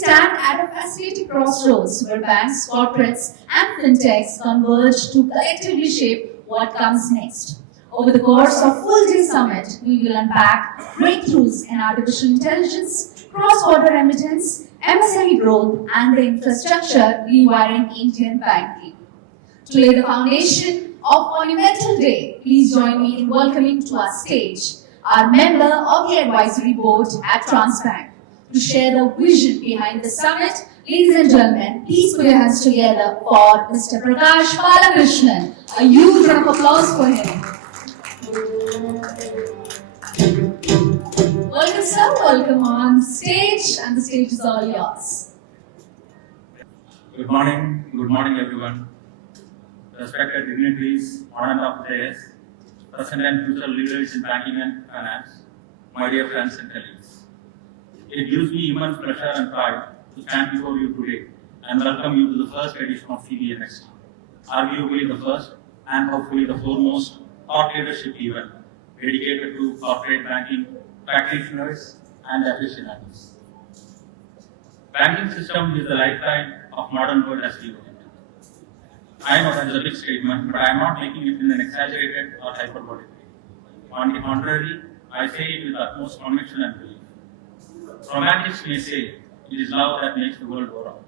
stand at a fascinating crossroads where banks, corporates, and fintechs converge to collectively shape what comes next. Over the course of full-day summit, we will unpack breakthroughs in artificial intelligence, cross-border remittance, MSME growth, and the infrastructure rewiring Indian banking. To lay the foundation of Monumental Day, please join me in welcoming to our stage our member of the advisory board at TransBnk. To share the vision behind the summit, ladies and gentlemen, please put your hands together for Mr. Prakash Balakrishnan. A huge round of applause for him. Welcome, sir. Welcome on stage, and the stage is all yours. Good morning, everyone. Respected dignitaries, honored officers, present and future leaders in banking and finance, my dear friends and colleagues. It gives me immense pleasure and pride to stand before you today and welcome you to the first edition of CBNxT, arguably the first and hopefully the foremost thought leadership event dedicated to corporate banking practitioners and aficionados. Banking system is the lifetime of modern world as we know it. I know that is a big statement, but I am not making it in an exaggerated or hyperbolic way. On the contrary, I say it with utmost conviction and belief. Romantics may say it is love that makes the world go round.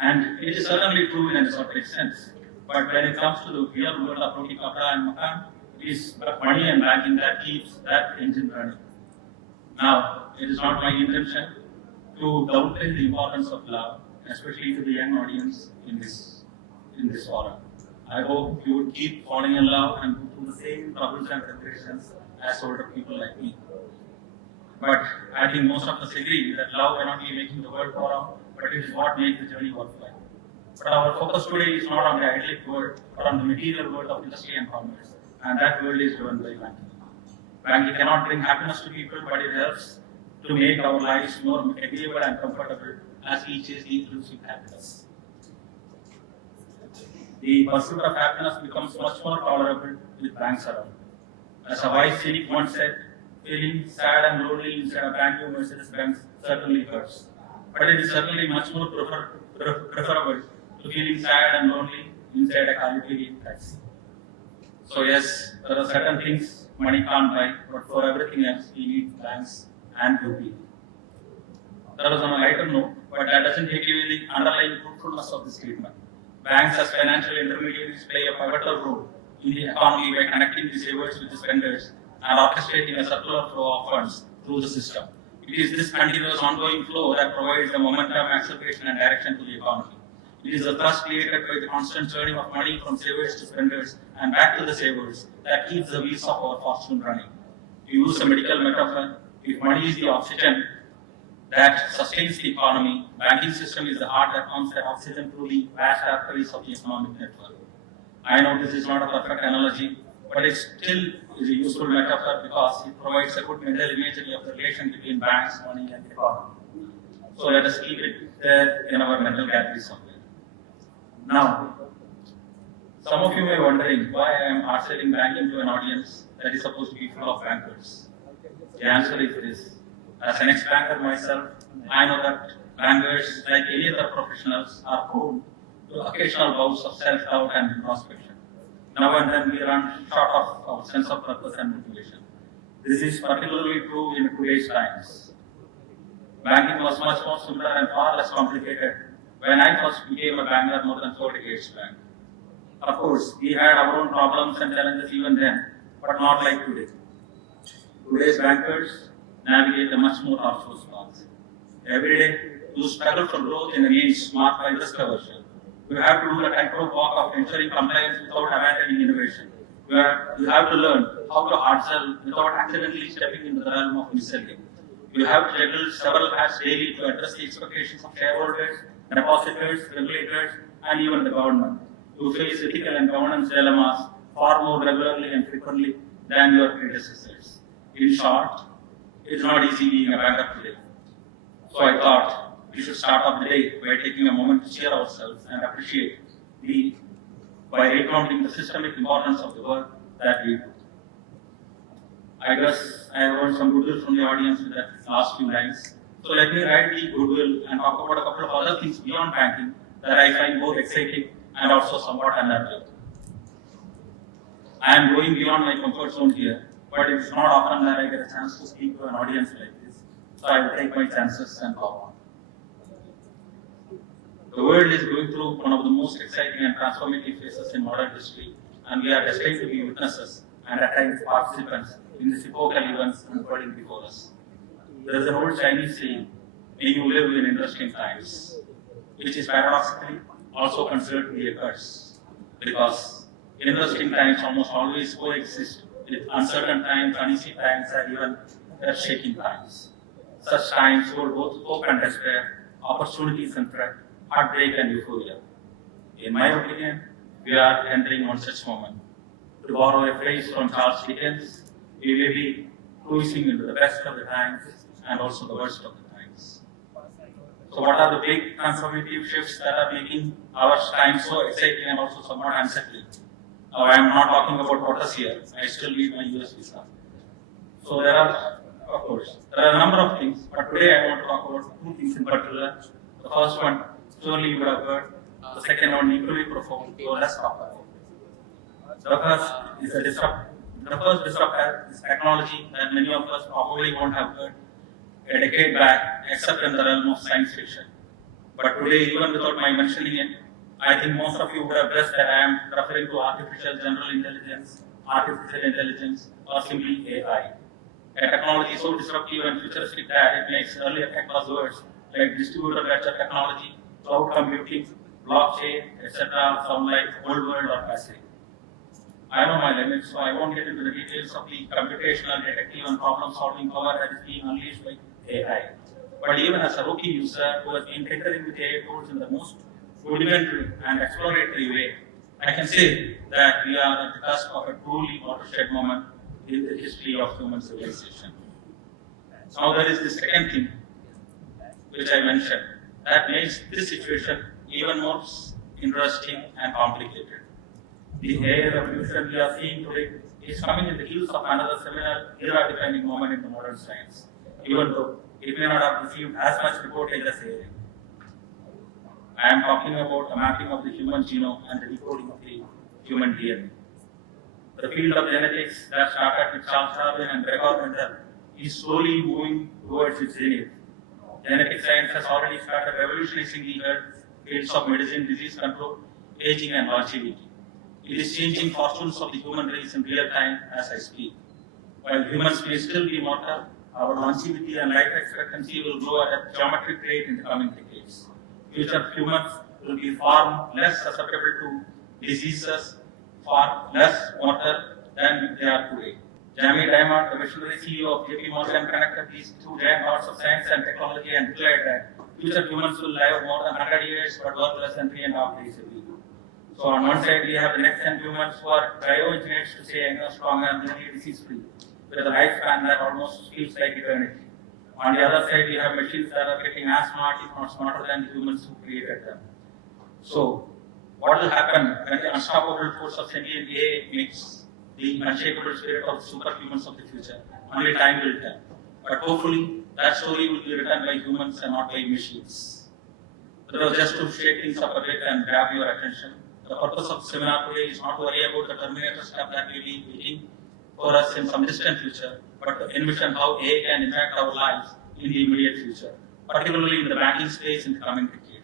And it is certainly true in a certain sense. But when it comes to the real world of roti kapda and makan, it is money and banking that keeps that engine running. Now, it is not my intention to downplay the importance of love, especially to the young audience in this forum. I hope you would keep falling in love and go through the same troubles and temptations as older people like me. But I think most of us agree that love cannot be making the world go round, but it is what makes the journey worthwhile. But our focus today is not on the idyllic world, but on the material world of industry and commerce, and that world is driven by banking. Banking cannot bring happiness to people, but it helps to make our lives more agreeable and comfortable as we chase the inclusive happiness. The pursuit of happiness becomes much more tolerable with banks around. As a wise cynic once said, feeling sad and lonely inside a brand new Mercedes-Benz certainly hurts. But it is certainly much more preferable to feeling sad and lonely inside a Calipari taxi. So yes, there are certain things money can't buy, but for everything else, we need banks and beauty. That was on a lighter note, but that doesn't take away the underlying truthfulness of the statement. Banks as financial intermediaries play a pivotal role in the economy by connecting the savers with the spenders and orchestrating a circular flow of funds through the system. It is this continuous ongoing flow that provides the momentum, acceleration, and direction to the economy. It is the thrust created by the constant churning of money from savers to spenders and back to the savers that keeps the wheels of our fortune running. To use a medical metaphor, if money is the oxygen that sustains the economy, banking system is the heart that pumps that oxygen through the vast arteries of the economic network. I know this is not a perfect analogy, but it still is a useful metaphor because it provides a good mental imagery of the relation between banks, money, and the economy. So let us keep it there in our mental gallery somewhere. Now, some of you may be wondering why I am hard selling banking to an audience that is supposed to be full of bankers. The answer is this. As an ex-banker myself, I know that bankers, like any other professionals, are prone to occasional bouts of self-doubt and introspection. Now and then we run short of our sense of purpose and motivation. This is particularly true in today's times. Banking was much more simpler and far less complicated when I first became a banker more than 4 decades back. Of course, we had our own problems and challenges even then, but not like today. Today's bankers navigate a much more tortuous path. Every day, you struggle for growth in an age marked by risk aversion. You have to do a tightrope walk of ensuring compliance without abandoning innovation. You have to learn how to hard sell without accidentally stepping into the realm of mis-selling. You have to juggle several hats daily to address the expectations of shareholders, depositors, regulators, and even the government. You face ethical and governance dilemmas far more regularly and frequently than your predecessors. In short, it's not easy being a banker today. So I thought we should start off the day by taking a moment to cheer ourselves and appreciate by recounting the systemic importance of the work that we do. I guess I have heard some goodwill from the audience with that last few lines. So let me write the goodwill and talk about a couple of other things beyond banking that I find both exciting and also somewhat unnerving. I am going beyond my comfort zone here, but it's not often that I get a chance to speak to an audience like this. So I will take my chances and talk on. The world is going through one of the most exciting and transformative phases in modern history, and we are destined to be witnesses and at times participants in this epochal events unfolding before us. There is an old Chinese saying, may you live in interesting times, which is paradoxically also considered to be a curse, because interesting times almost always coexist with uncertain times, uneasy times, and even earth-shaking times. Such times hold both hope and despair, opportunities and threat, heartbreak and euphoria. In my opinion, we are entering one such moment. To borrow a phrase from Charles Dickens, we may be cruising into the best of the times and also the worst of the times. So what are the big transformative shifts that are making our time so exciting and also somewhat unsettling? Now, I am not talking about waters here. I still need my US visa. So there are, of course, there are a number of things, but today I want to talk about two things in particular. The first one, surely you would have heard. The second one, equally profound, so let's talk about it. The first is a disruptor. The first disruptor is technology that many of us probably won't have heard a decade back, except in the realm of science fiction. But today, even without my mentioning it, I think most of you would have guessed that I am referring to artificial general intelligence, or simply AI. A technology so disruptive and futuristic that it makes earlier tech buzzwords like distributed ledger technology, cloud computing, blockchain, etc. sound like old world or passive. I know my limits, so I won't get into the details of the computational, detective, and problem-solving power that is being unleashed by AI. But even as a rookie user who has been tinkering with AI tools in the most rudimentary and exploratory way, I can say that we are at the cusp of a truly watershed moment in the history of human civilization. Now there is the second thing which I mentioned that makes this situation even more interesting and complicated. The AI revolution we are seeing today is coming in the heels of another similar era-defining moment in the modern science, even though it may not have received as much reportage as AI. I am talking about the mapping of the human genome and the decoding of the human DNA. The field of genetics that started with Charles Darwin and Gregor Mendel is slowly moving towards its zenith. Genetic science has already started revolutionizing the fields of medicine, disease control, aging, and longevity. It is changing fortunes of the human race in real time as I speak. While humans may still be mortal, our longevity and life expectancy will grow at a geometric rate in the coming decades. Future humans will be far less susceptible to diseases, far less mortal than they are today. Jamie Dimon, the visionary CEO of JP Morgan, connected these two giant gods of science and technology and declared that future humans will live more than 100 years but work less than 3.5 days a week. So on one side, we have the next gen humans who are cryo-engineered to stay younger, stronger, and really disease-free, with a lifespan that almost feels like eternity. On the other side, we have machines that are getting as smart, if not smarter, than the humans who created them. So, what will happen when the unstoppable force of sentient AI meets the unshakable spirit of the superhumans of the future? Only time will tell. But hopefully, that story will be written by humans and not by machines. But it was just to shake things up a bit and grab your attention. The purpose of the seminar today is not to worry about the Terminator stuff that will be waiting for us in some distant future, but to envision how AI can impact our lives in the immediate future, particularly in the banking space in the coming decade.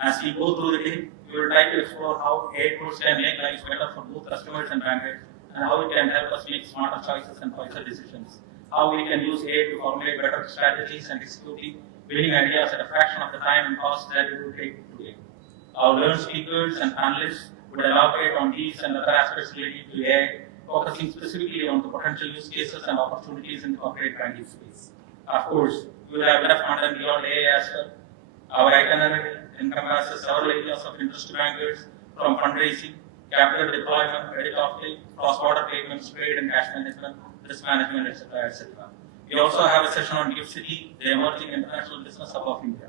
As we go through the day, we will try to explore how AI tools can make lives better for both customers and bankers, and how it can help us make smarter choices and wiser decisions. How we can use AI to formulate better strategies and execute winning ideas at a fraction of the time and cost that it would take today. Our learned speakers and panelists would elaborate on these and other aspects related to AI, focusing specifically on the potential use cases and opportunities in the corporate banking space. Of course, we will have left content beyond AI as well. Our itinerary encompasses several areas of interest to bankers, from fundraising, capital deployment, credit offtake, cross-border payments, trade and cash management, risk management, etc., etc. We also have a session on Gift City, the emerging international business hub of India.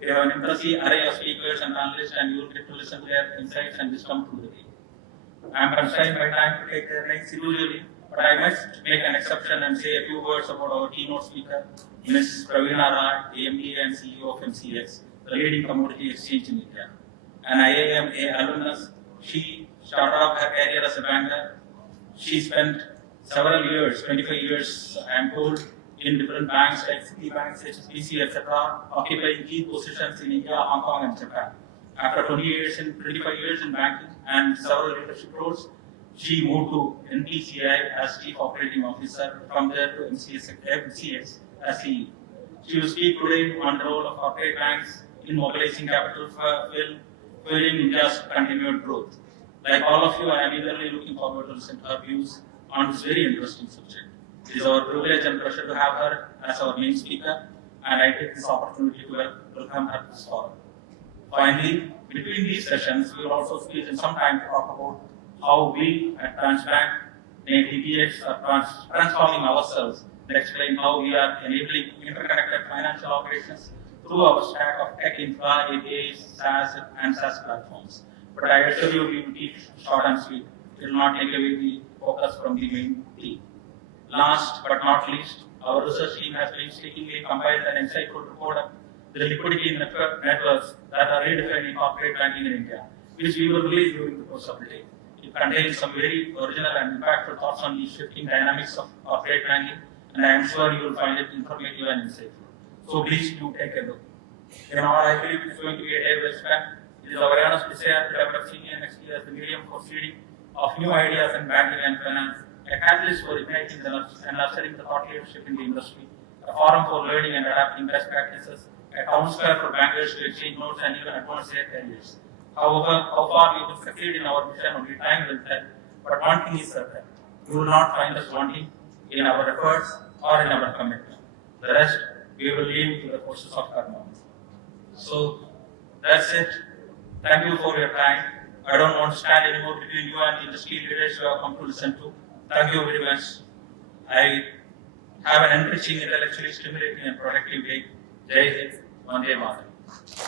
We have an impressive array of speakers and analysts, and you will get to listen to their insights and wisdom through the day. I am constrained by time to take their names individually, but But I must make an exception and say a few words about our keynote speaker, Ms. Praveena Rai, AMD and CEO of MCX, the leading commodity exchange in India. An IIMA alumnus, she started off her career as a banker. She spent several years, 25 years, I am told, in different banks like Citibank, HSBC, etc., occupying key positions in India, Hong Kong, and Japan. After 25 years in banking and several leadership roles, she moved to NPCI as Chief Operating Officer, from there to MCX as CEO. She will speak today on the role of corporate banks in mobilizing capital for fueling India's continued growth. Like all of you, I am eagerly looking forward to listen to her views on this very interesting subject. It is our privilege and pleasure to have her as our main speaker, and I take this opportunity to welcome her to this forum. Finally, between these sessions, we will also squeeze in some time to talk about how we at TransBnk, TPX, are transforming ourselves and explain how we are enabling interconnected financial operations through our stack of tech infra, APIs, SaaS, and SaaS platforms. But I assure you, we will keep short and sweet. It will not take away the focus from the main theme. Last but not least, our research team has painstakingly compiled an insightful report of the liquidity networks that are redefining corporate banking in India, which we will release during the course of the day. It contains some very original and impactful thoughts on the shifting dynamics of corporate banking, and I am sure you will find it informative and insightful. So please do take a look. In all, I believe it is going to be a day well spent. It is our earnest desire to develop CBNxT as the medium for seeding of new ideas in banking and finance, a catalyst for igniting and nurturing the thought leadership in the industry, a forum for learning and adapting best practices, a town square for bankers to exchange notes and even advance their careers. However, how far we will succeed in our mission only time will tell, but one thing is certain: you will not find us wanting in our efforts or in our commitment. The rest we will leave to the forces of karma. So that's it. Thank you for your time. I don't want to stand anymore between you and the industry leaders you have come to listen to. Thank you very much. I have an enriching, intellectually stimulating and productive day. Jai Hind, Vande Mataram.